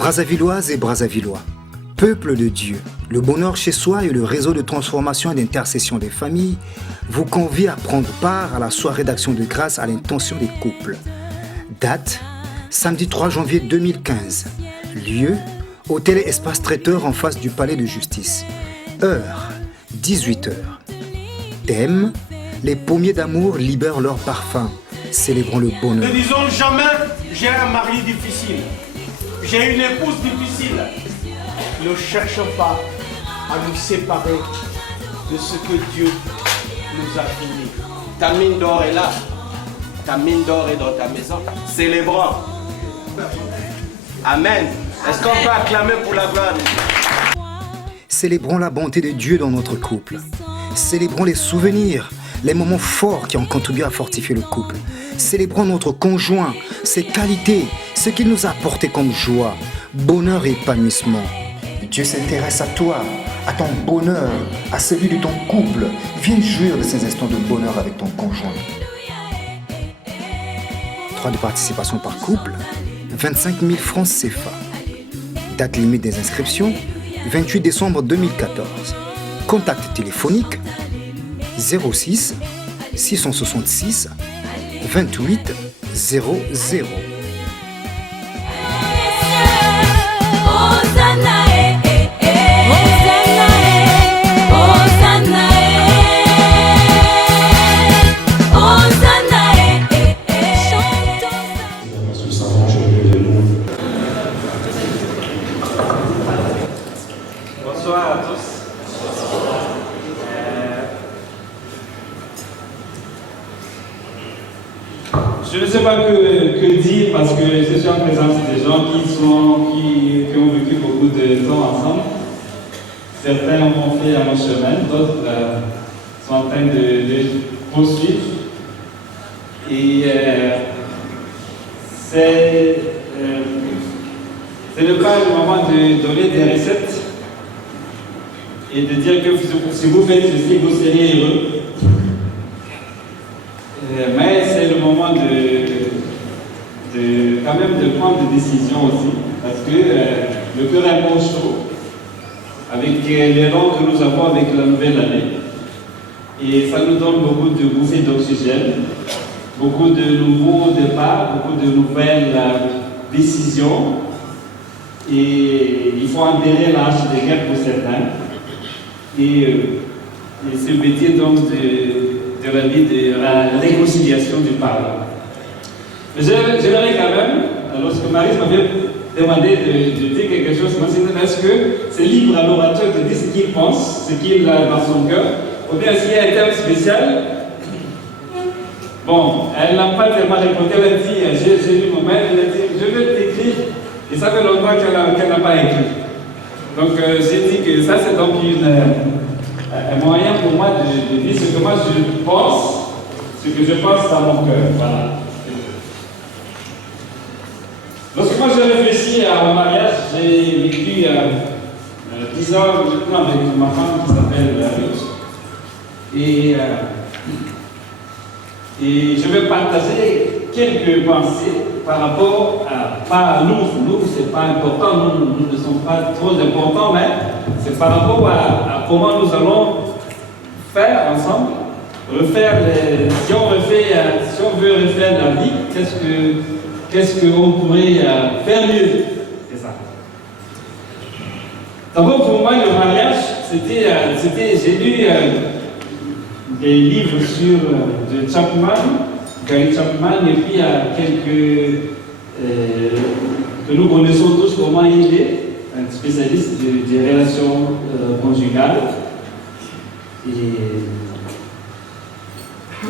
Brazzavilloises et Brazzavillois, peuple de Dieu, le bonheur chez soi et le réseau de transformation et d'intercession des familles vous convient à prendre part à la soirée d'action de grâce à l'intention des couples. Date, samedi 3 janvier 2015. Lieu, hôtel et espace traiteur en face du palais de justice. Heure, 18h. Thème, les pommiers d'amour libèrent leur parfum. Célébrons le bonheur. Ne disons jamais, j'ai un mari difficile. J'ai une épouse difficile. Ne cherchons pas à nous séparer de ce que Dieu nous a fini. Ta mine d'or est là. Ta mine d'or est dans ta maison. Célébrons. Amen. Est-ce qu'on peut acclamer pour la gloire de Dieu? Célébrons la bonté de Dieu dans notre couple. Célébrons les souvenirs, les moments forts qui ont contribué à fortifier le couple. Célébrons notre conjoint, ses qualités, ce qu'il nous a apporté comme joie, bonheur et épanouissement. Dieu s'intéresse à toi, à ton bonheur, à celui de ton couple. Viens jouir de ces instants de bonheur avec ton conjoint. Droit de participation par couple, 25 000 francs CFA. Date limite des inscriptions, 28 décembre 2014. Contact téléphonique 06 666 28 00. Bonsoir à tous. Je ne sais pas que dire parce que je suis en présence des gens qui ont vécu beaucoup de temps ensemble. Certains ont fait un chemin, d'autres sont en train de poursuivre. Et ce n'est pas le moment de donner des recettes et de dire que si vous faites ceci, vous serez heureux. Mais c'est le moment quand même de prendre des décisions aussi, parce que le cœur est un peu chaud avec les rangs que nous avons avec la nouvelle année. Et ça nous donne beaucoup de bouffées d'oxygène, beaucoup de nouveaux départs, beaucoup de nouvelles décisions. Et il faut enterrer l'âge de guerre pour certains. Et ce métier donc de la vie de la réconciliation du Parlement. Mais j'aimerais quand même, lorsque Marie m'avait demandé de dire quelque chose, est-ce que c'est libre à l'orateur de dire ce qu'il pense, ce qu'il a dans son cœur, ou bien s'il y a un terme spécial? Bon, elle n'a pas tellement répondu, elle a dit, j'ai lu mon mail, elle a dit, je vais t'écrire, et ça fait longtemps qu'elle n'a pas écrit. Donc j'ai dit que ça c'est donc un moyen pour moi de dire ce que moi je pense, ce que je pense dans mon cœur. Voilà. Lorsque moi j'ai réfléchi à mon mariage, j'ai vécu 10 ans maintenant avec ma femme qui s'appelle Ruth. Et je vais partager quelques pensées par rapport à, pas à nous c'est pas important, nous ne sommes pas trop importants, mais c'est par rapport à comment nous allons faire ensemble, si on veut refaire la vie, qu'est-ce qu'on pourrait faire mieux? C'est ça. D'abord pour moi le mariage, j'ai lu des livres de Gary Chapman, et puis il y a quelques que nous connaissons tous comment il est, un spécialiste des relations conjugales,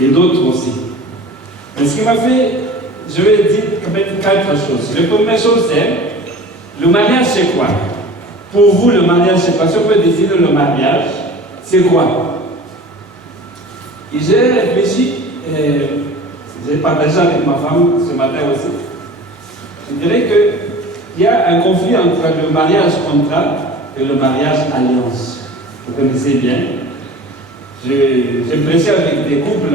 et d'autres aussi. Mais ce qui m'a fait, je vais dire quand même 4 choses. La première chose c'est, le mariage c'est quoi? Pour vous le mariage c'est quoi? Si on peut définir le mariage, c'est quoi? Et j'ai réfléchi, j'ai partagé avec ma femme ce matin aussi. Je dirais qu'il y a un conflit entre le mariage contrat et le mariage alliance. Vous connaissez bien. J'ai prêché avec des couples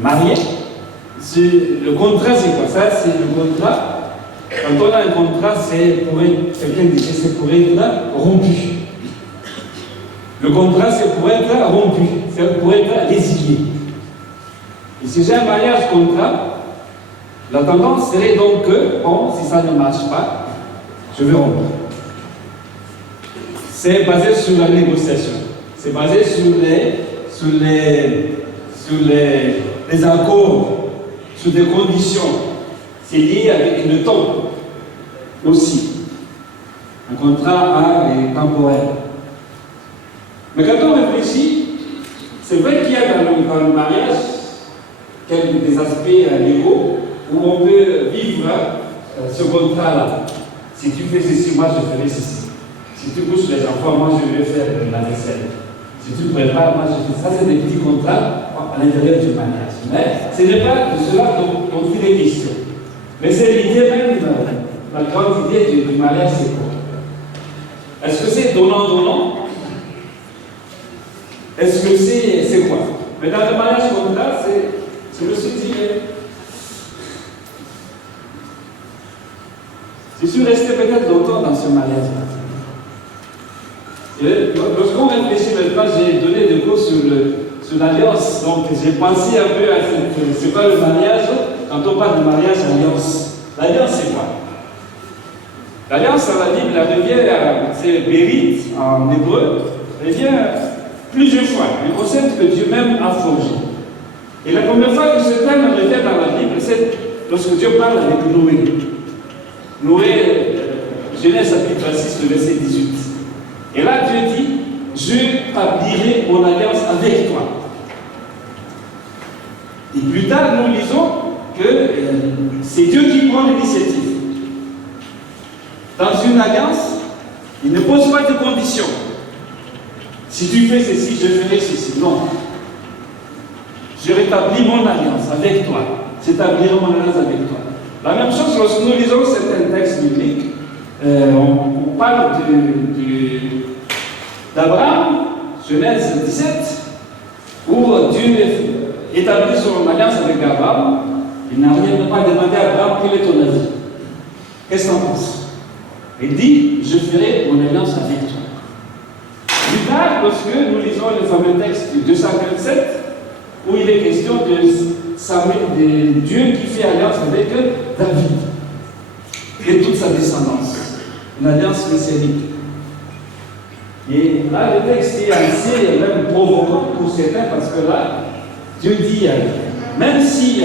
mariés. Le contrat, c'est quoi? Ça, c'est le contrat Quand on a un contrat, c'est pour être, quelqu'un disait, c'est pour être rompu. Le contrat, c'est pour être rompu, c'est pour être résilié. Et si j'ai un mariage contrat, la tendance serait donc que, bon, si ça ne marche pas, je vais rompre. C'est basé sur la négociation. C'est basé sur les accords, sur des conditions. C'est lié avec le temps aussi. Un contrat est temporaire. Mais quand on réfléchit, c'est vrai qu'il y a dans le mariage des aspects légaux où on peut vivre ce contrat-là. Si tu fais ceci, moi je ferai ceci. Si tu couches les enfants, moi je vais faire la vaisselle. Si tu prépares, moi je fais ça. C'est des petits contrats à l'intérieur du mariage. Mais ce n'est pas de cela dont il est question. Mais c'est l'idée même, la grande idée du mariage, c'est quoi? Est-ce que c'est donnant-donnant? Est-ce que c'est quoi? Mais dans le mariage contrat, c'est le soutien. Je suis resté peut-être longtemps dans ce mariage-là. Lorsqu'on réfléchit maintenant, j'ai donné des cours sur l'alliance. Donc j'ai pensé un peu à c'est pas le mariage. Quand on parle de mariage, alliance. L'alliance, c'est quoi? L'alliance, dans la Bible, elle revient, c'est Bérit en hébreu, revient plusieurs fois. Un concept que Dieu même a forgé. Et la première fois que ce terme revient dans la Bible, c'est lorsque Dieu parle avec Noé. Noé, Genèse chapitre 6, le verset 18. Et là, Dieu dit, je établirai mon alliance avec toi. Et plus tard, nous lisons que c'est Dieu qui prend l'initiative. Dans une alliance, il ne pose pas de conditions. Si tu fais ceci, je ferai ceci. Non. Je rétablis mon alliance avec toi. J'établirai mon alliance avec toi. La même chose lorsque nous lisons certains textes bibliques, on parle d'Abraham, Genèse 17, où Dieu établit son alliance avec Abraham. Il n'a rien pas demandé à Abraham quel est ton avis. Qu'est-ce que tu en penses? Il dit, je ferai mon alliance avec toi. Plus tard, lorsque nous lisons le fameux texte de 247, où il est question de Dieu qui fait alliance avec David et toute sa descendance. Une alliance messianique. Et là, le texte est assez même provoquant pour certains parce que là, Dieu dit, même si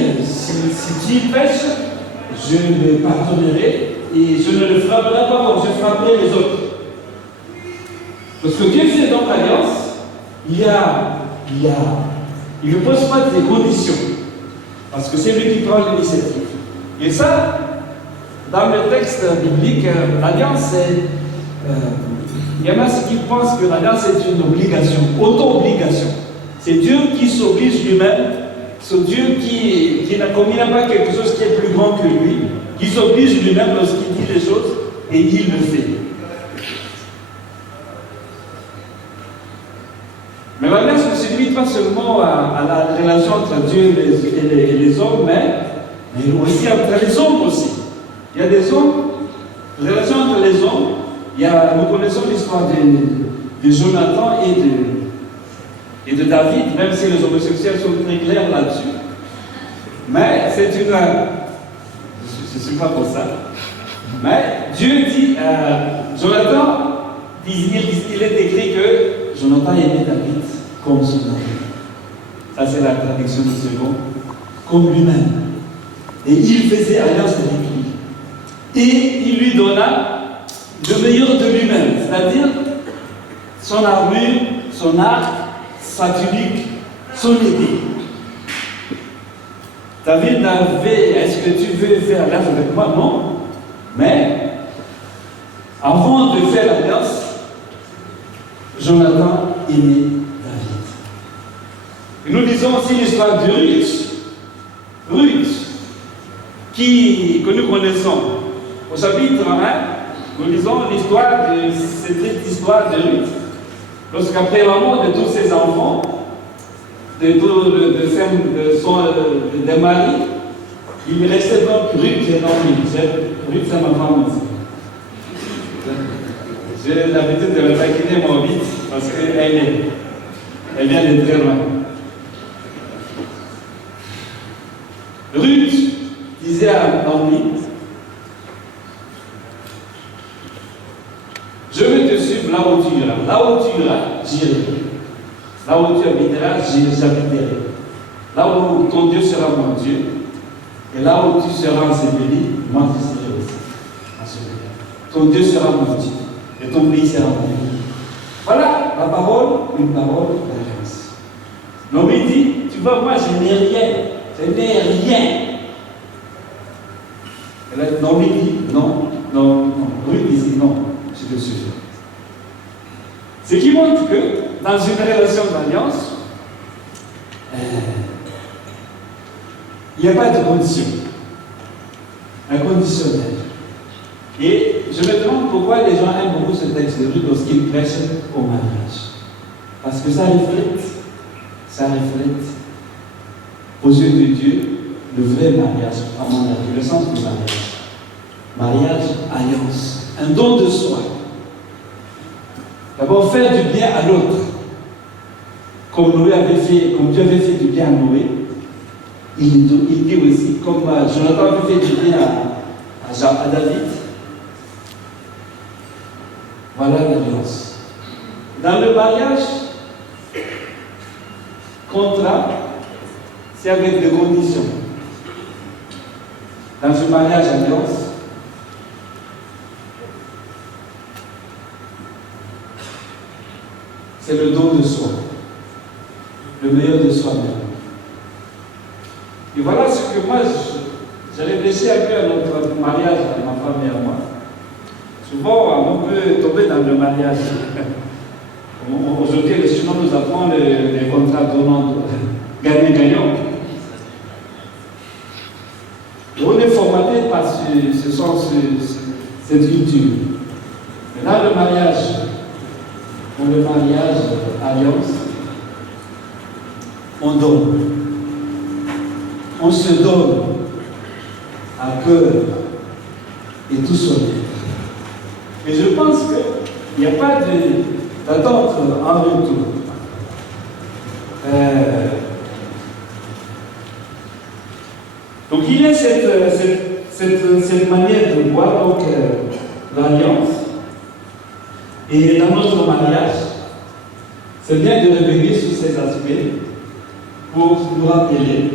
tu pêches, je le pardonnerai et je ne le frapperai pas comme je frapperai les autres. Parce que Dieu fait donc alliance, il ne pose pas de conditions. Parce que c'est lui qui prend l'initiative. Et ça, dans le texte biblique, l'alliance, il y en a ceux qui pensent que l'alliance est une obligation, auto-obligation. C'est Dieu qui s'oblige lui-même, c'est Dieu qui n'a pas quelque chose qui est plus grand que lui, qui s'oblige lui-même lorsqu'il dit les choses et il le fait. Mais l'alliance ne se limite pas seulement à la relation entre Dieu et les hommes, mais aussi entre les hommes aussi. Il y a des hommes, les relations entre les hommes, nous connaissons l'histoire de Jonathan et de David, même si les homosexuels sont très clairs là-dessus. Mais c'est une... Je ne suis pas pour ça. Mais Dieu dit, Jonathan, il est écrit que Jonathan aimait David comme son ami. Ça c'est la traduction du second. Comme lui-même. Et il faisait alliance avec lui. Et il lui donna le meilleur de lui-même, c'est-à-dire son armure, son arc, sa tunique, son épée. David n'avait, est-ce que tu veux faire alliance avec moi? Non. Mais, avant de faire l'alliance, Jonathan aimait David. Et nous lisons aussi l'histoire de Ruth, que nous connaissons. Au chapitre 1, nous lisons l'histoire de cette histoire de Ruth. Lorsqu'après la mort de tous ses enfants, de maris, Il me restait donc Ruth et Naomi. Ruth, c'est ma femme aussi. J'ai l'habitude de la taquiner mon vite parce qu'elle vient de très loin. Ruth disait à Naomi, je vais te suivre là où tu iras. Là où tu iras, j'irai. Là où tu habiteras, j'habiterai. Là où ton Dieu sera mon Dieu. Et là où tu seras enseveli, moi je serai aussi enseveli. Ton Dieu sera mon Dieu. Et ton pays sera mon pays. Voilà la parole, une parole d'alliance. L'homme dit, tu vois, moi je n'ai rien. Je n'ai rien. Et là, l'homme dit, non. Ruth dit, non, je te suis. Ce qui montre que dans une relation d'alliance, il n'y a pas de condition. Inconditionnel. Et je me demande pourquoi les gens aiment beaucoup ce texte de Ruth lorsqu'ils prêchent au mariage. Parce que ça reflète aux yeux de Dieu le vrai mariage, à mon avis, le sens du mariage. Mariage, alliance, un don de soi. D'abord, faire du bien à l'autre. Comme Dieu avait fait du bien à Noé, il dit aussi, comme Jonathan avait fait du bien à David. Voilà l'alliance. Dans le mariage, contrat, c'est avec des conditions. Dans un mariage alliance, c'est le don de soi, le meilleur de soi-même. Et voilà ce que moi, j'ai réfléchi un peu à notre mariage, à ma femme et à moi. Souvent, on peut tomber dans le mariage. Aujourd'hui, les Chinois nous apprennent les contrats donnant gagnant-gagnant. On est formaté par cette culture. Mais dans le mariage alliance, on donne. On se donne à cœur et tout son être. Et je pense qu'il n'y a pas d'attente en retour. Donc il y a cette manière de voir l'alliance. Et dans notre mariage, c'est bien de revenir sur ces aspects pour nous rappeler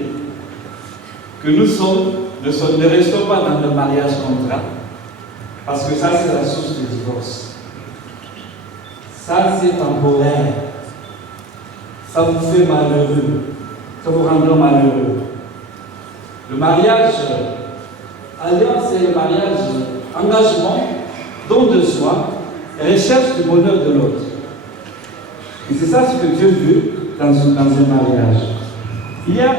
que nous ne restons pas dans le mariage contrat, parce que ça c'est la source du divorce. Ça c'est temporaire. Ça vous fait malheureux. Ça vous rendra malheureux. Le mariage alliance, c'est le mariage engagement, don de soi, recherche du bonheur de l'autre. Et c'est ça ce que Dieu veut dans un mariage. Il y a,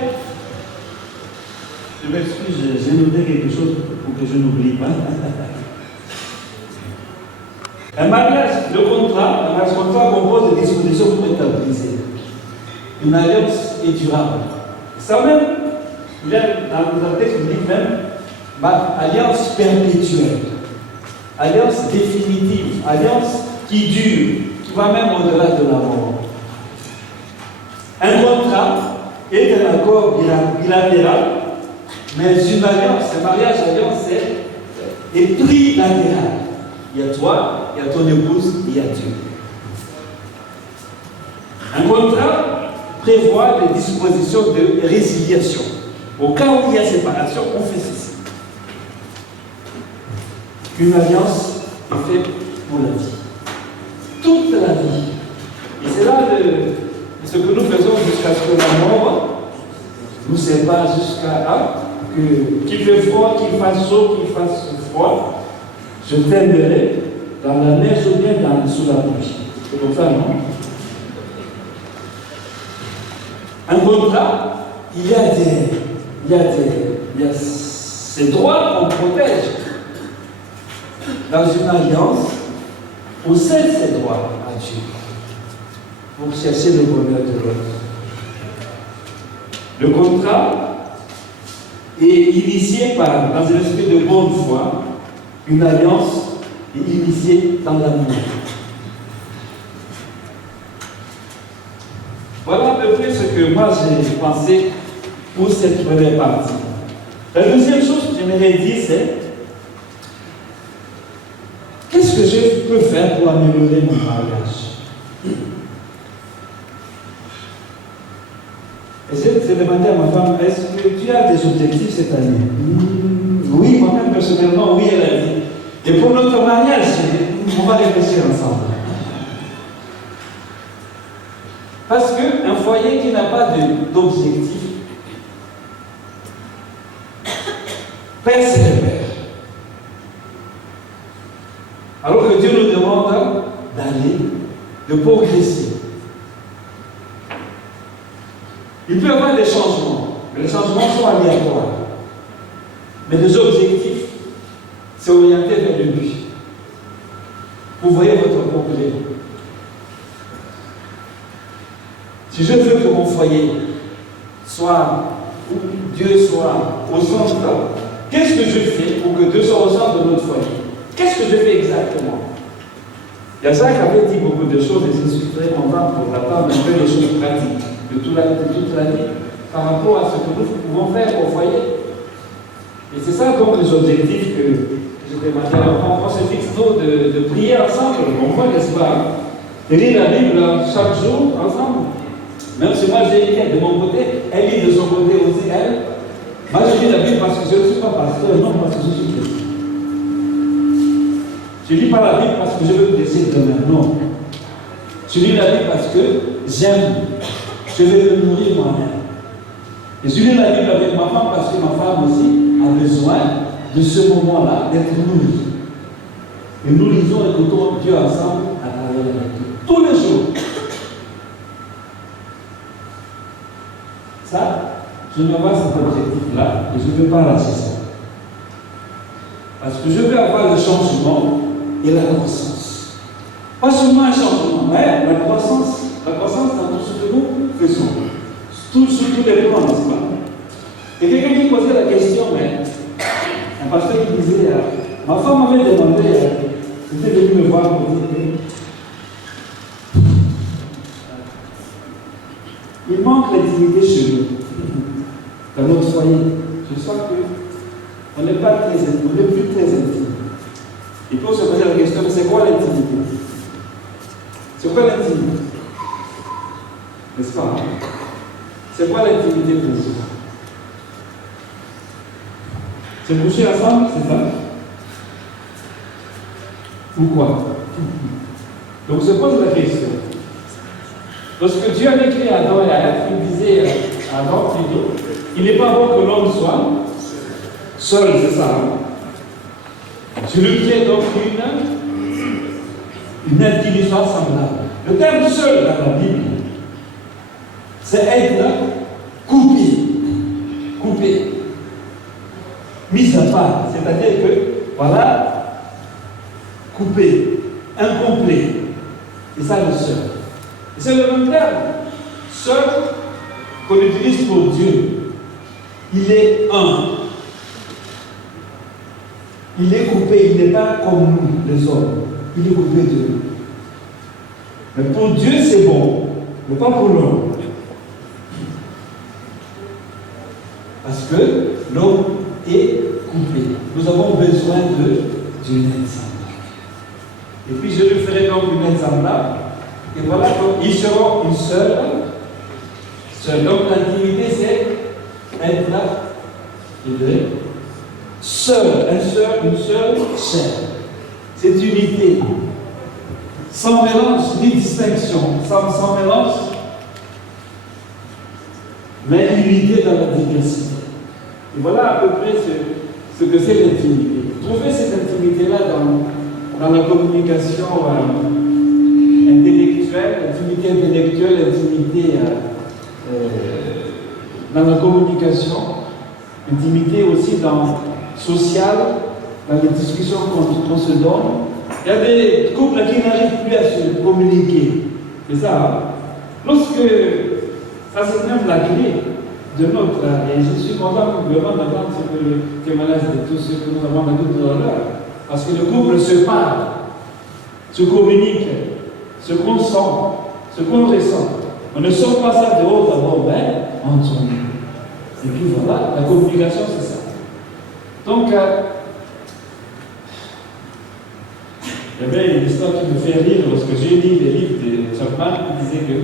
je m'excuse, j'ai noté quelque chose pour que je n'oublie pas. Un mariage, le mariage contrat compose des dispositions pour établir une alliance est durable. Ça même, il y a dans le texte biblique même, alliance perpétuelle, alliance définitive, alliance qui dure, qui va même au-delà de la mort. Un contrat est un accord bilatéral, mais une alliance, un mariage alliance, est trilatéral. Il y a toi, il y a ton épouse, il y a Dieu. Un contrat prévoit des dispositions de résiliation. Au cas où il y a séparation, on fait ceci. Une alliance est faite pour la vie. Toute la vie. Et c'est là ce que nous faisons jusqu'à ce que la mort nous sépare jusqu'à qu'il fait froid, qu'il fasse chaud, qu'il fasse froid. Je t'aimerai dans la neige ou bien sous la pluie. C'est comme ça, non? Un contrat, il y a ces droits qu'on protège. Dans une alliance, on cède ses droits à Dieu pour chercher le bonheur de l'autre. Le contrat et initié dans un esprit de bonne foi, une alliance et initiée dans l'amour. Voilà à peu près ce que moi j'ai pensé pour cette première partie. La deuxième chose que j'aimerais dire, c'est qu'est-ce que je peux faire pour améliorer mon mariage? Et j'ai demandé à ma femme, est-ce que tu as des objectifs cette année? Oui, moi-même personnellement, oui, elle a dit. Et pour notre mariage, on va réfléchir ensemble. Parce qu'un foyer qui n'a pas d'objectif persévère. Alors que Dieu nous demande d'aller, de progresser. Il peut y avoir des changements, mais les changements sont aléatoires. Mais les objectifs, c'est orienté vers le but. Vous voyez votre problème. Si je veux que mon foyer soit, où Dieu soit au centre, qu'est-ce que je fais pour que Dieu soit au centre de notre foyer? Qu'est-ce que je fais exactement? Jacques avait dit beaucoup de choses et je suis très content pour attendre un peu les choses pratiques de toute l'année par rapport à ce que nous pouvons faire au foyer. Et c'est ça donc les objectifs que je demandais à l'enfant. On se fixe nous de prier ensemble, on voit, n'est-ce pas? De lire la Bible chaque jour ensemble. Même si moi j'ai été de mon côté, elle lit de son côté aussi, elle. Moi je lis la Bible parce que je ne suis pas pasteur, non parce que je suis chrétien. Je ne lis pas la Bible parce que je veux plaisir demain, non. Je lis la Bible parce que j'aime. Je veux me nourrir moi-même. Et je lis la Bible avec ma femme parce que ma femme aussi a besoin de ce moment-là d'être nourrie. Et nous lisons et écoutons Dieu ensemble à travers la lecture. Tous les jours. Ça, je me vois cet objectif-là et je ne veux pas lâcher ça. Parce que je veux avoir le changement et la croissance. Pas seulement un changement, mais la croissance dans tout ce que nous faisons. Sur tous les plans, n'est-ce pas? Et quelqu'un qui posait la question, mais un pasteur qui disait, ma femme m'avait demandé, elle était venue me voir pour dire que il manque l'intimité chez nous, dans notre foyer. Je sens qu'on n'est pas très intime, on n'est plus très intime. Il faut se poser la question, mais c'est quoi l'intimité? C'est quoi l'intimité? N'est-ce pas? C'est quoi l'intimité pour vous? C'est coucher ensemble, c'est ça? Pourquoi? Donc se pose la question. Lorsque Dieu avait créé Adam et Ève, il disait à Adam plutôt, il n'est pas bon que l'homme soit seul, c'est ça. Je lui crée donc une intimité semblable. Le terme seul dans la Bible, c'est être coupé, mis à part, c'est-à-dire que, voilà, coupé, incomplet. C'est ça le seul. Et c'est le même terme, seul, qu'on utilise pour Dieu. Il est un. Il est coupé, il n'est pas comme nous, les hommes. Il est coupé de nous. Mais pour Dieu, c'est bon, mais pas pour l'homme. Parce que l'homme est coupé. Nous avons besoin d'une aide semblable. Et puis je lui ferai donc une aide semblable. Et voilà, donc ils seront une seule. Donc l'intimité, c'est être là et deux. Seul, une seule chair. C'est unité. Sans mélange ni distinction. Sans mélange, mais unité dans la diversité. Et voilà à peu près ce que c'est l'intimité. Trouvez cette intimité-là dans la communication intellectuelle, intimité dans la communication, intimité aussi sociale, dans les discussions qu'on se donne. Il y a des couples qui n'arrivent plus à se communiquer. C'est ça, hein? Lorsque, ça c'est même la clé, de notre âme. Et je suis content vraiment d'entendre le témoignage de tous ceux que nous avons entendu tout à l'heure. Parce que le couple se parle, se communique, ce qu'on sent, ce qu'on ressent. On ne sort pas ça dehors d'abord, mais entre nous. Et puis voilà, la communication c'est ça. Donc, il y avait une histoire qui me fait rire lorsque j'ai lu les livres de Chapman qui disait que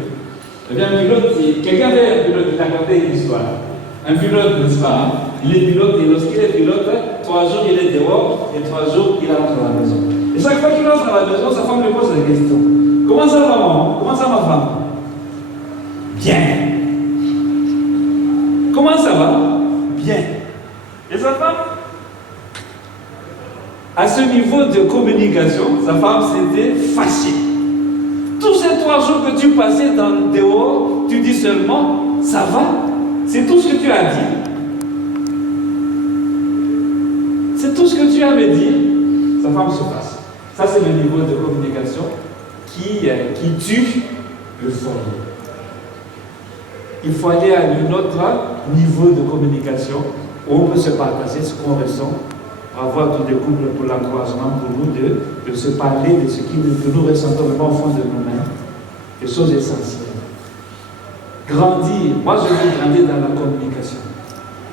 un pilote, quelqu'un avait un pilote qui racontait une histoire. Un pilote, n'est-ce pas? Il est pilote et lorsqu'il est pilote, 3 jours il est dehors et 3 jours il rentre à la maison. Et chaque fois qu'il rentre à la maison, sa femme lui pose la question. Comment ça va maman? Comment ça ma femme? Bien. Comment ça va? Bien. Et sa femme? À ce niveau de communication, sa femme s'était fâchée. Tous ces 3 jours que tu passais dans dehors, tu dis seulement, ça va? C'est tout ce que tu as dit. C'est tout ce que tu avais dit. Sa femme se passe. Ça, c'est le niveau de communication qui tue le foyer. Il faut aller à un autre niveau de communication où on peut se partager ce qu'on ressent, avoir tous des couples pour l'encouragement, pour nous de se parler de ce que nous ressentons vraiment au fond de nous-mêmes, des choses essentielles. Grandir, moi je veux grandir dans la communication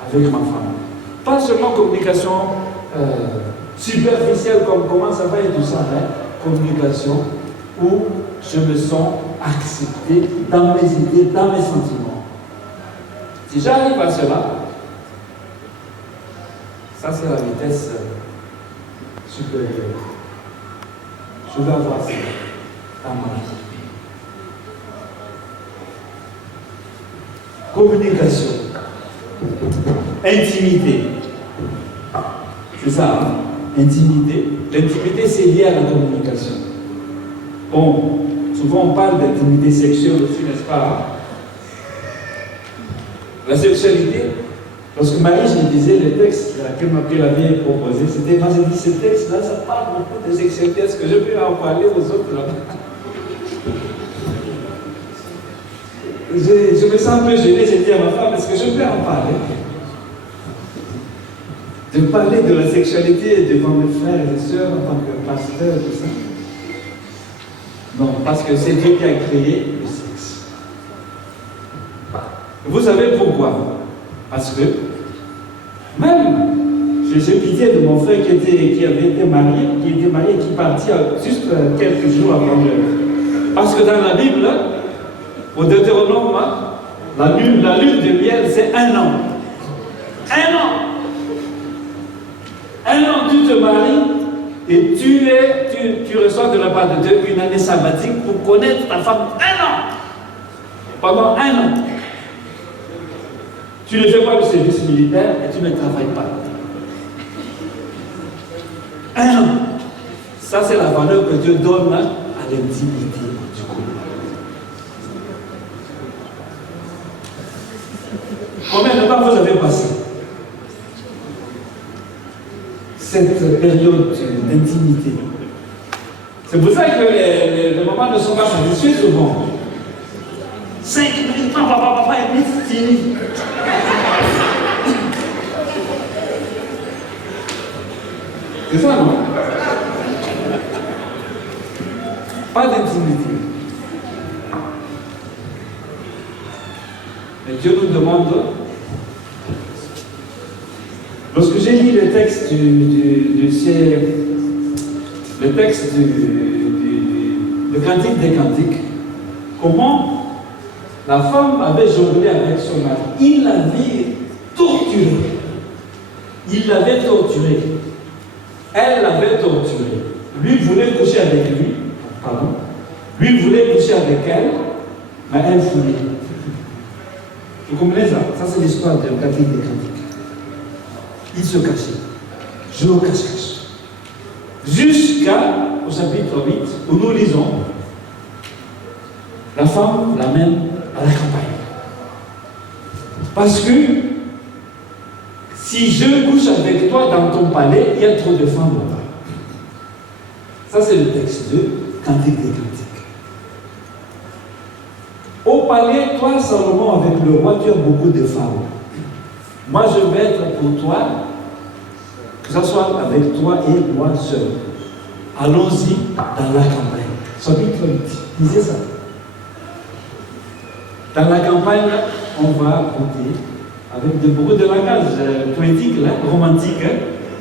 avec ma femme. Pas seulement communication superficielle comme comment ça va et tout ça, hein? Communication où je me sens accepté dans mes idées, dans mes sentiments. Si j'arrive à cela, ça c'est la vitesse supérieure. Je vais avoir ça dans ma vie. Communication. Intimité. C'est ça, hein? Intimité. L'intimité, c'est lié à la communication. Bon, souvent on parle d'intimité sexuelle aussi, n'est-ce pas? La sexualité, lorsque Marie, je disais le texte que l'avait proposé, c'était, moi j'ai dit, ce texte-là, ça parle beaucoup de sexualité. Est-ce que je peux en parler aux autres là? Je me sens un peu gêné, j'ai dit à ma femme, est-ce que je peux en parler? De parler de la sexualité devant mes frères et sœurs en tant que pasteur, tout ça. Non, parce que c'est Dieu qui a créé le sexe. Vous savez pourquoi? Parce que même, j'ai pitié de mon frère qui avait été marié, qui partit juste quelques jours avant l'heure. Parce que dans la Bible, au Deutéronome, la lune de miel, c'est 1 an. 1 an. 1 an, tu te maries et tu reçois de la part de Dieu une année sabbatique pour connaître ta femme 1 an. Pendant 1 an. Tu ne fais pas le service militaire et tu ne travailles pas. 1 an. Ça, c'est la valeur que Dieu donne à l'intimité du couple. Combien de temps vous avez passé cette période d'intimité? C'est pour ça que les mamans ne sont pas satisfaits souvent. 5 minutes, papa, et puis fini. C'est ça, non? Pas d'intimité. Mais Dieu nous demande, lorsque j'ai lu le texte le Cantique des Cantiques, comment la femme avait jonglé avec son mari. Il l'avait torturé. Elle l'avait torturé. Lui voulait coucher avec lui. Pardon. Lui voulait coucher avec elle, mais elle voulait. Vous comprenez ça? Ça, c'est l'histoire du Cantique des Cantiques. Il se cachait. Jouait au cache-cache. Jusqu'au chapitre 8, où nous lisons, la femme l'amène à la campagne. Parce que si je couche avec toi dans ton palais, il y a trop de femmes là-bas. Ça, c'est le texte de Cantique des Cantiques. Au palais, toi, Salomon, avec le roi, tu as beaucoup de femmes. Moi, je vais être pour toi, que ce soit avec toi et moi seul. Allons-y dans la campagne. Chapitre 8, lisez ça. Dans la campagne, on va goûter avec beaucoup de langage poétique, là, romantique,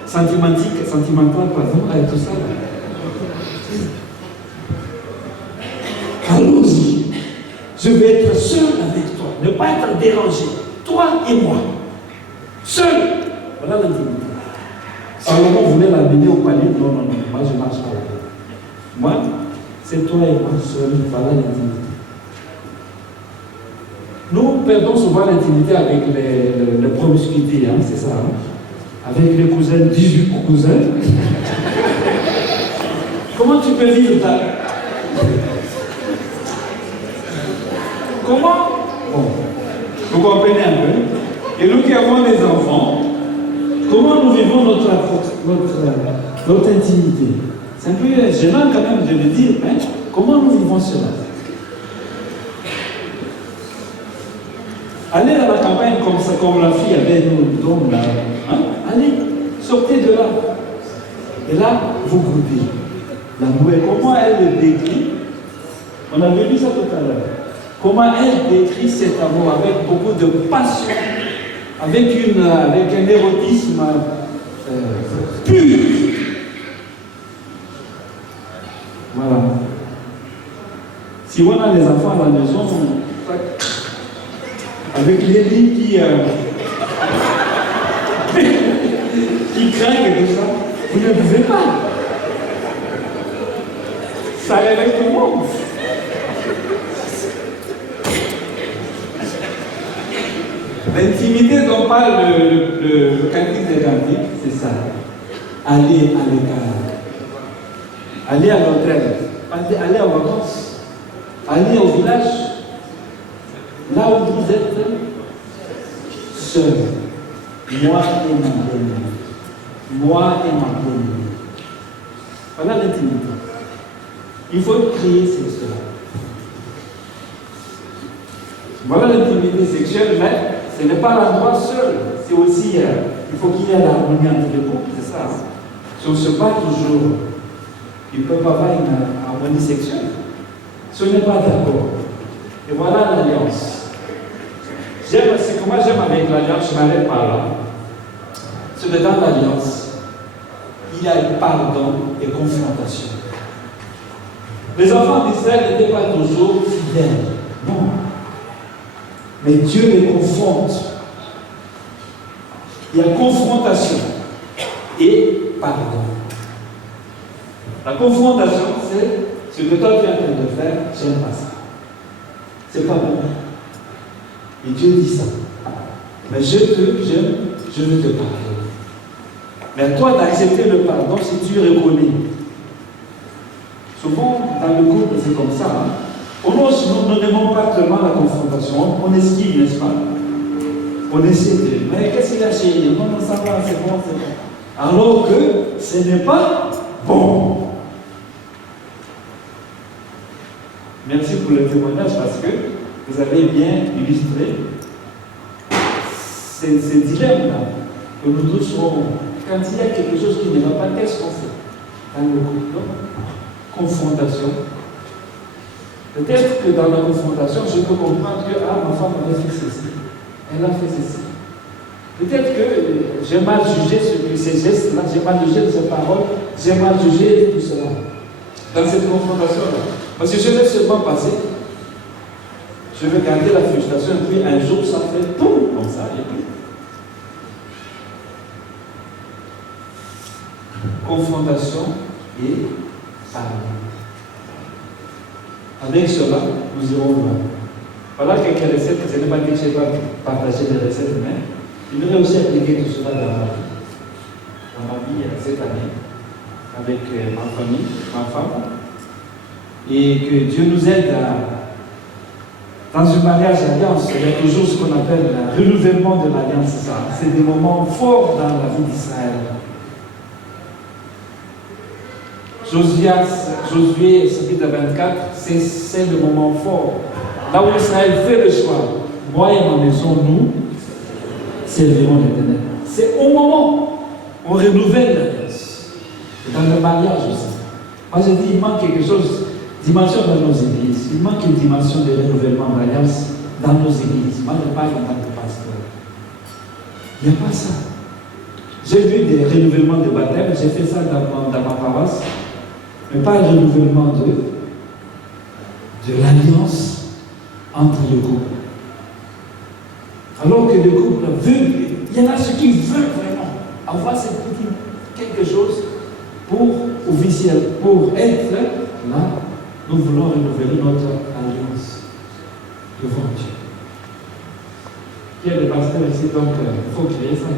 sentimental, pardon, avec tout ça. Allons-y. Je vais être seul avec toi, ne pas être dérangé. Toi et moi. Seul. Voilà l'intimité. Salomon voulait l'amener au palais. Non, non, non, moi je marche pas. Moi, c'est toi et moi seul. Voilà l'intimité. Nous perdons souvent l'intimité avec les promiscuités, hein, c'est ça. Hein? Avec les cousins, 18 cousins. Comment tu peux vivre ça? Comment? Bon, vous comprenez un peu. Et nous qui avons des enfants, comment nous vivons notre intimité? C'est un peu gênant quand même de le dire, mais comment nous vivons cela? Allez dans la campagne comme ça, comme la fille avait nous donne là. Hein? Allez, sortez de là. Et là, vous goûtez l'amour. Et comment elle le décrit? On avait vu ça tout à l'heure. Comment elle décrit cet amour avec beaucoup de passion, avec un érotisme pur. Voilà. Si on a des enfants à la maison, avec les lits qui craquent et tout ça, vous ne pouvez pas. Ça réveille tout le monde. L'intimité dont parle le cantique des cantiques, c'est ça. Aller à l'écart. Aller à l'hôtel. Aller en vacances. Aller au village. Là où vous êtes seul. Moi et ma bonne. Moi et ma bonne. Voilà l'intimité. Il faut créer cela. Voilà l'intimité sexuelle, mais ce n'est pas l'endroit seul. C'est aussi, il faut qu'il y ait l'harmonie entre les couples, c'est ça. Si on se bat toujours, il ne peut pas avoir une harmonie sexuelle. Si on n'est pas d'accord. Et voilà l'alliance. C'est que moi j'aime avec l'alliance, je m'arrête par là. C'est que dans l'alliance, il y a pardon et confrontation. Les enfants d'Israël n'étaient pas toujours fidèles. Non. Mais Dieu les confronte. Il y a confrontation et pardon. La confrontation, c'est ce que toi tu es en train de faire, j'aime pas ça. C'est pas bon. Et Dieu dit ça. Mais j'aime, je veux te pardonner. Mais toi d'accepter le pardon si tu reconnais. Souvent, dans le couple, c'est comme ça. Hein? Nous n'aimons pas tellement la confrontation. On esquive, n'est-ce pas? On essaie de. Mais qu'est-ce qu'il a chéri? Non, non, ça va, c'est bon, c'est bon. Alors que ce n'est pas bon. Merci pour le témoignage parce que vous avez bien illustré ces dilemmes-là que nous tous serons. Quand il y a quelque chose qui ne va pas, qu'est-ce qu'on fait? Dans le couple, confrontation. Peut-être que dans la confrontation, je peux comprendre que ma femme avait fait ceci, elle a fait ceci. Peut-être que j'ai mal jugé ces gestes-là, j'ai mal jugé ces paroles, j'ai mal jugé tout cela. Dans cette confrontation-là. Parce que je vais seulement passer, je vais garder la frustration, et puis un jour ça fait boum, comme ça, et puis. Confrontation et pardon. Avec cela, nous irons loin. Voilà quelques recettes, ce n'est pas que je vais partager des recettes, mais je voudrais aussi appliquer tout cela dans ma vie cette année, avec ma famille, ma femme, et que Dieu nous aide dans un mariage alliance, il y a toujours ce qu'on appelle le renouvellement de l'alliance, c'est des moments forts dans la vie d'Israël. Josué, chapitre 24, c'est le moment fort. Là où Israël fait le choix, moi et ma maison, nous servirons l'Éternel. C'est au moment où on renouvelle l'alliance. Dans le mariage aussi. Moi je dis, il manque quelque chose, dimension dans nos églises. Il manque une dimension de renouvellement d'alliance dans nos églises. Moi je parle en tant que pasteur. Il n'y a pas ça. J'ai vu des renouvellements de baptême, j'ai fait ça dans ma paroisse, mais pas un renouvellement de l'alliance entre les couples. Alors que les couples veulent, il y en a ceux qui veulent vraiment avoir cette petite quelque chose pour officiel, pour être là, nous voulons renouveler notre alliance devant Dieu. Il y a des pasteurs ici, donc il faut créer ça.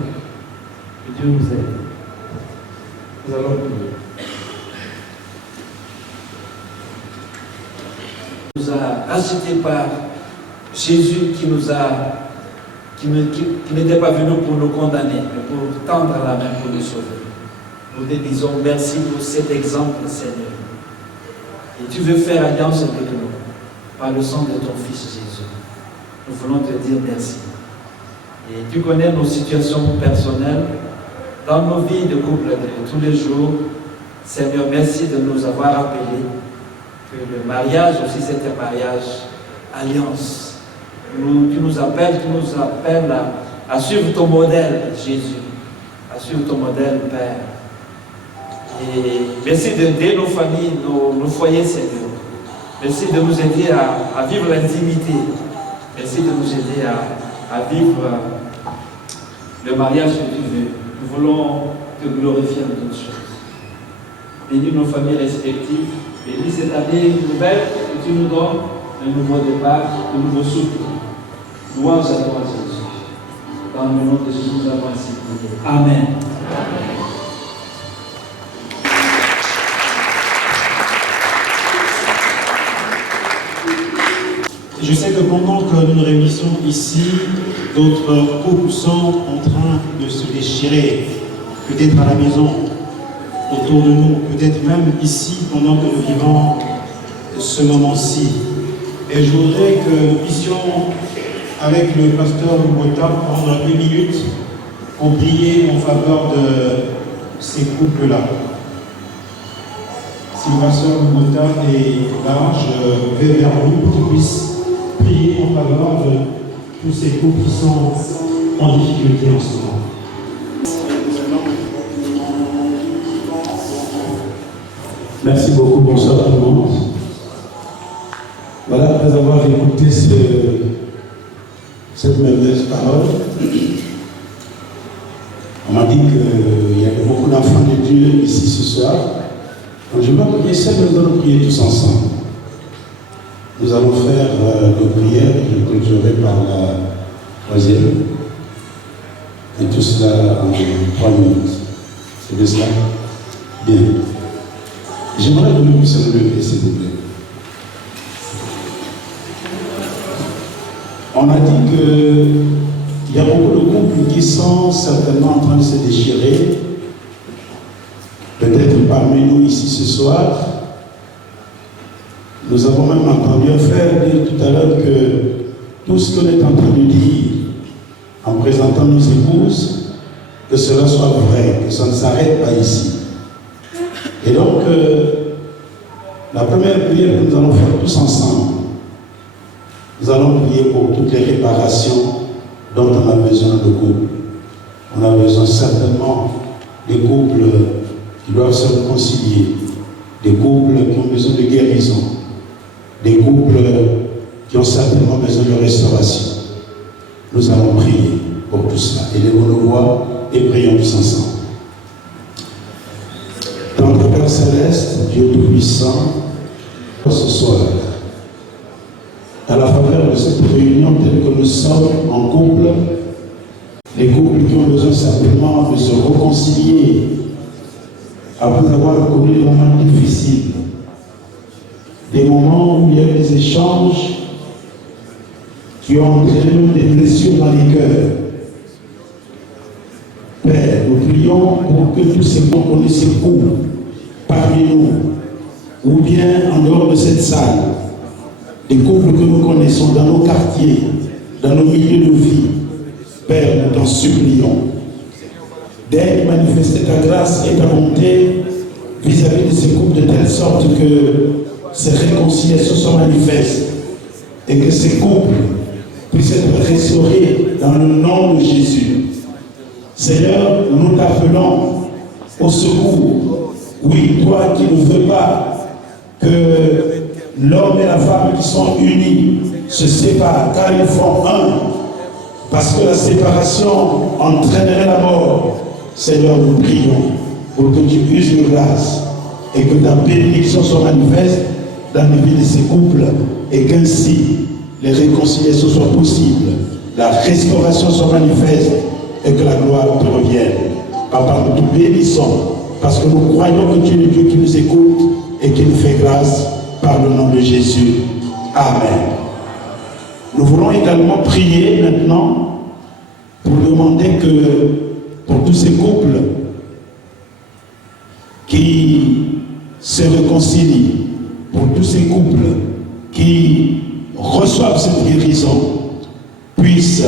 Que Dieu nous aide. Nous allons prier. Il nous a rachetés par Jésus qui n'était pas venu pour nous condamner, mais pour tendre la main pour nous sauver. Nous te disons merci pour cet exemple, Seigneur. Et tu veux faire alliance avec nous par le sang de ton Fils Jésus. Nous voulons te dire merci. Et tu connais nos situations personnelles, dans nos vies de couple de tous les jours. Seigneur, merci de nous avoir rappelé que le mariage aussi c'est un mariage alliance. Tu nous appelles à suivre ton modèle, Jésus, à suivre ton modèle, Père. Et merci d'aider nos familles, nos foyers, Seigneur. Merci de nous aider à vivre l'intimité. Merci de nous aider à vivre le mariage que tu veux. Nous voulons te glorifier en toutes choses. Bénis nos familles respectives. Bénis cette année nouvelle que tu nous donnes, un nouveau départ, un nouveau souffle. Louange à toi, Jésus. Dans le nom de Jésus, nous avons ainsi prié. Amen. Je sais que pendant que nous nous réunissons ici, d'autres couples sont en train de se déchirer, peut-être à la maison, autour de nous, peut-être même ici pendant que nous vivons ce moment-ci. Et je voudrais que nous puissions, avec le pasteur Mbota, prendre 2 minutes pour prier en faveur de ces couples-là. Si le pasteur Mbota est là, je vais vers lui pour qu'il puisse prier en faveur de tous ces couples qui sont en difficulté en ce moment. Merci beaucoup, bonsoir tout le monde. Voilà, après avoir écouté cette merveilleuse parole, on m'a dit qu'il y avait beaucoup d'enfants de Dieu ici ce soir. Donc je vais prier, nous allons prier tous ensemble. Nous allons faire nos prières, je clôturerai par la 3e. Et tout cela en 3 minutes. C'est bien cela? Bien. J'aimerais que nous puissions nous lever, s'il vous plaît. On a dit qu'il y a beaucoup de couples qui sont certainement en train de se déchirer. Peut-être parmi nous ici ce soir. Nous avons même entendu un frère dire tout à l'heure que tout ce qu'on est en train de dire en présentant nos épouses, que cela soit vrai, que ça ne s'arrête pas ici. Et donc, la première prière que nous allons faire tous ensemble, nous allons prier pour toutes les réparations dont on a besoin de couples. On a besoin certainement des couples qui doivent se réconcilier, des couples qui ont besoin de guérison, des couples qui ont certainement besoin de restauration. Nous allons prier pour tout cela. Élevons nos voix et prions tous ensemble. Notre Père Céleste, Dieu Tout-Puissant, ce soir, à la faveur de cette réunion telle que nous sommes en couple, les couples qui ont besoin simplement de se réconcilier après avoir connu des moments difficiles, des moments où il y a eu des échanges qui ont entraîné des blessures dans les cœurs. Père, nous prions pour que tous ces gens qu'on secours parmi nous, ou bien en dehors de cette salle, des couples que nous connaissons dans nos quartiers, dans nos milieux de vie. Père, nous t'en supplions d'aide manifester ta grâce et ta bonté vis-à-vis de ces couples de telle sorte que ces réconciliations soient manifestes et que ces couples puissent être restaurés dans le nom de Jésus. Seigneur, nous t'appelons au secours. Oui, toi qui ne veux pas que l'homme et la femme qui sont unis se séparent, car ils font un, parce que la séparation entraînerait la mort. Seigneur, nous prions pour que tu uses de grâce et que ta bénédiction soit manifeste dans les vies de ces couples et qu'ainsi les réconciliations soient possibles, la restauration soit manifeste et que la gloire te revienne. Papa, nous te bénissons parce que nous croyons que tu es le Dieu qui nous écoute et qui nous fait grâce par le nom de Jésus. Amen. Nous voulons également prier maintenant pour demander que pour tous ces couples qui se réconcilient, pour tous ces couples qui reçoivent cette guérison, puissent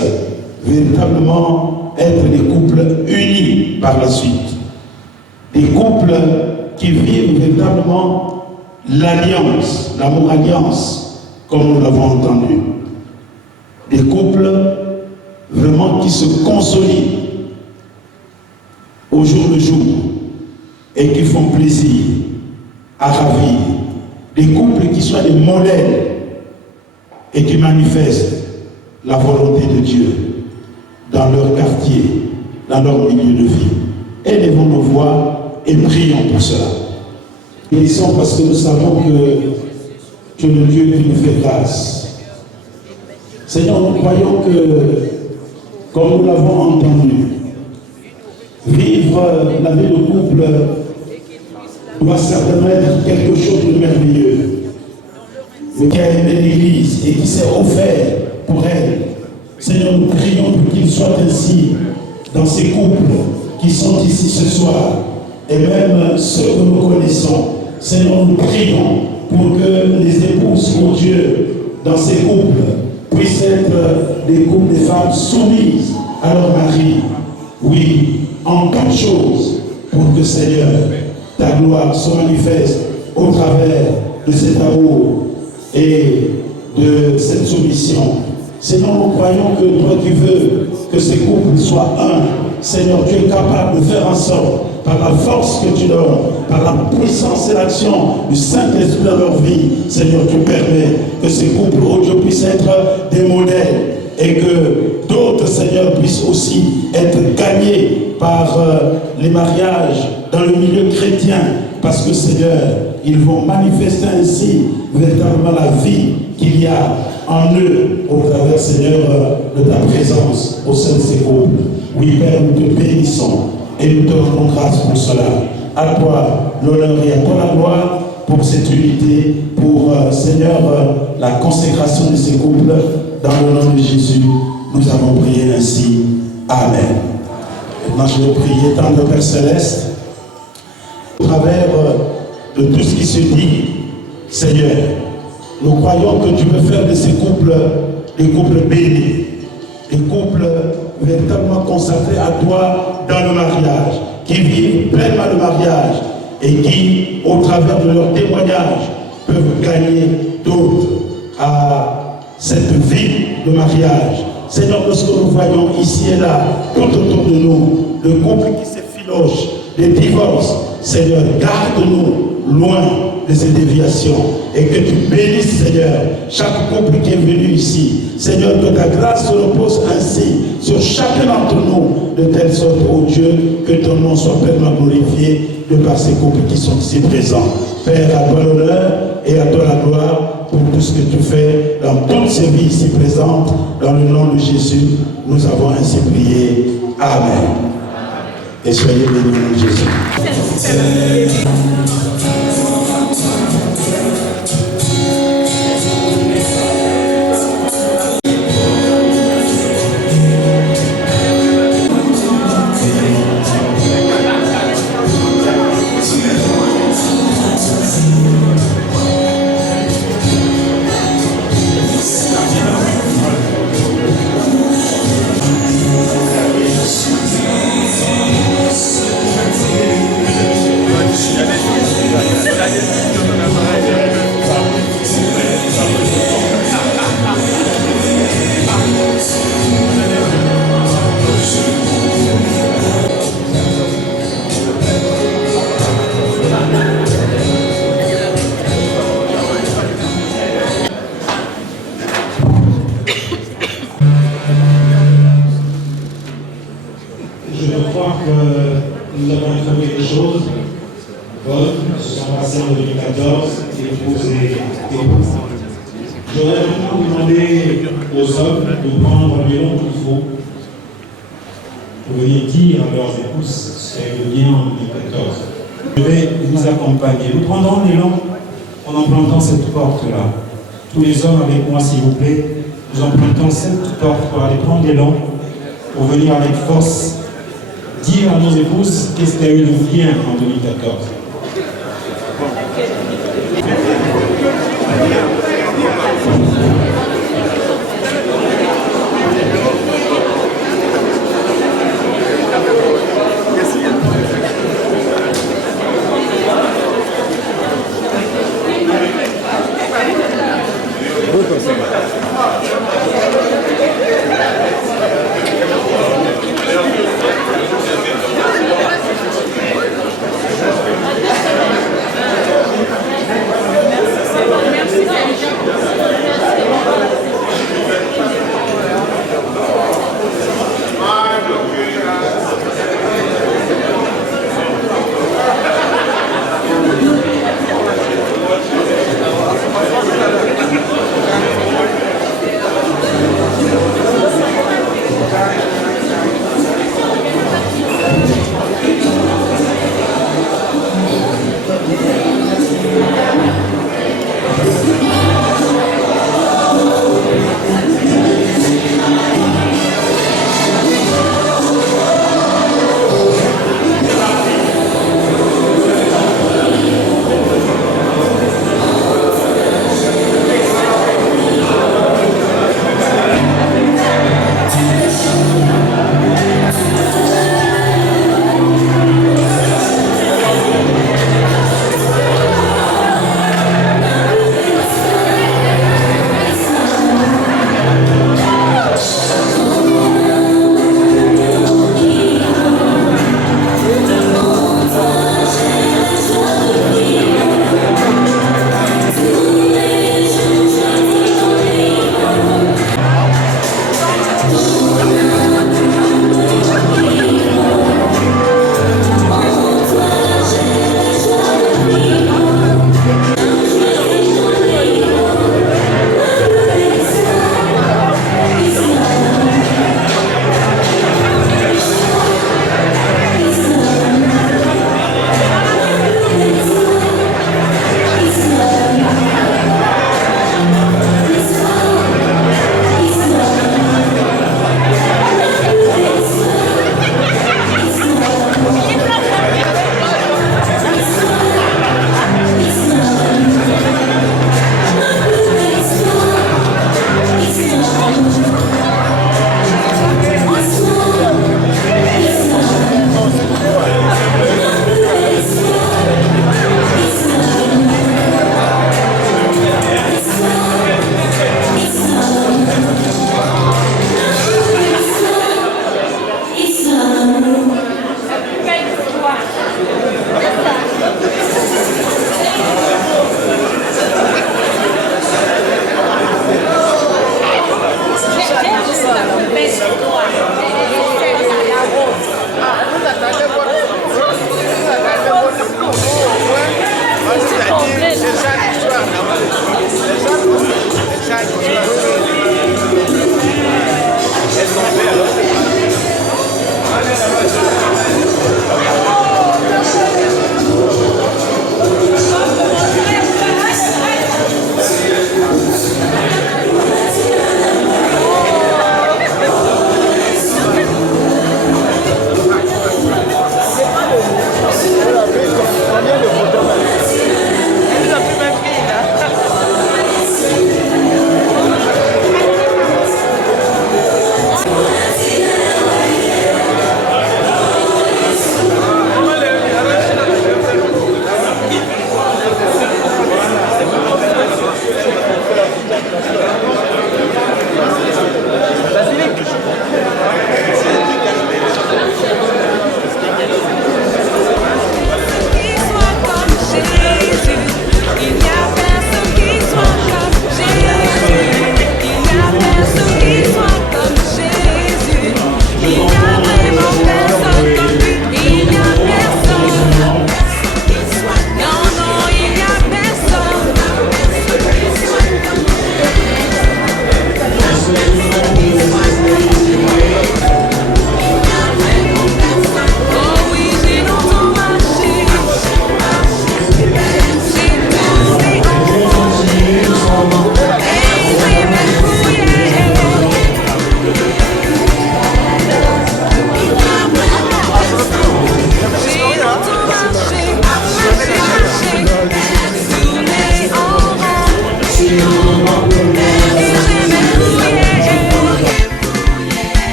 véritablement être des couples unis par la suite. Des couples qui vivent véritablement l'alliance, l'amour-alliance, comme nous l'avons entendu. Des couples vraiment qui se consolident au jour le jour et qui font plaisir à ravir. Des couples qui soient des modèles et qui manifestent la volonté de Dieu dans leur quartier, dans leur milieu de vie. Élevons nos voix et prions pour cela. Bénissons parce que nous savons que tu es le Dieu qui nous fait grâce. Seigneur, nous croyons que, comme nous l'avons entendu, vivre la vie de couple doit certainement être quelque chose de merveilleux. Mais qui a aimé l'Église et qui s'est offert pour elle. Seigneur, nous prions pour qu'il soit ainsi dans ces couples qui sont ici ce soir et même ceux que nous connaissons. Seigneur, nous prions pour que les épouses pour Dieu dans ces couples puissent être des couples, des femmes soumises à leur mari. Oui, en toutes choses, pour que Seigneur, ta gloire se manifeste au travers de cet amour et de cette soumission. Seigneur, nous croyons que toi qui veux que ces couples soient un, Seigneur, tu es capable de faire en sorte, par la force que tu donnes, par la puissance et l'action du Saint-Esprit dans leur vie, Seigneur, tu permets que ces couples, oh Dieu, puissent être des modèles et que d'autres, Seigneur, puissent aussi être gagnés par les mariages dans le milieu chrétien, parce que, Seigneur, ils vont manifester ainsi véritablement la vie qu'il y a en eux au travers, Seigneur, de ta présence au sein de ces couples. Oui, Père, nous te bénissons et nous te rendons grâce pour cela. À toi l'honneur et à toi la gloire pour cette unité, pour, Seigneur, la consécration de ces couples. Dans le nom de Jésus, nous avons prié ainsi. Amen. Maintenant, je vais prier, tendre Père Céleste, au travers de tout ce qui se dit, Seigneur, nous croyons que tu peux faire de ces couples des couples bénis, des couples véritablement consacrés à toi dans le mariage, qui vivent pleinement le mariage et qui, au travers de leur témoignage, peuvent gagner d'autres à cette vie de mariage. Seigneur, lorsque nous voyons ici et là, tout autour de nous, le couple qui s'effiloche, des divorces, Seigneur, garde-nous loin de ces déviations et que tu bénisses, Seigneur, chaque couple qui est venu ici. Seigneur, que ta grâce se repose ainsi sur chacun d'entre nous, de telle sorte, ô Dieu, que ton nom soit pleinement glorifié de par ces couples qui sont ici présents. Père, à toi l'honneur et à toi la gloire pour tout ce que tu fais dans toutes ces vies ici présentes. Dans le nom de Jésus, nous avons ainsi prié. Amen. Et soyez bénis au nom de Jésus. Je crois que nous avons trouvé des choses bonnes, se sont passées en 2014, épouse et épouse. J'aurais maintenant demandé aux hommes de prendre l'élan qu'il faut pour venir dire à leurs épouses ce qu'elles bien en 2014. Je vais vous accompagner. Nous prendrons l'élan en empruntant cette porte-là. Tous les hommes avec moi, s'il vous plaît, nous empruntons cette porte pour aller prendre l'élan, pour venir avec force dire à nos épouses qu'est-ce qu'il y a eu de bien en 2014.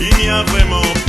il n'y a vraiment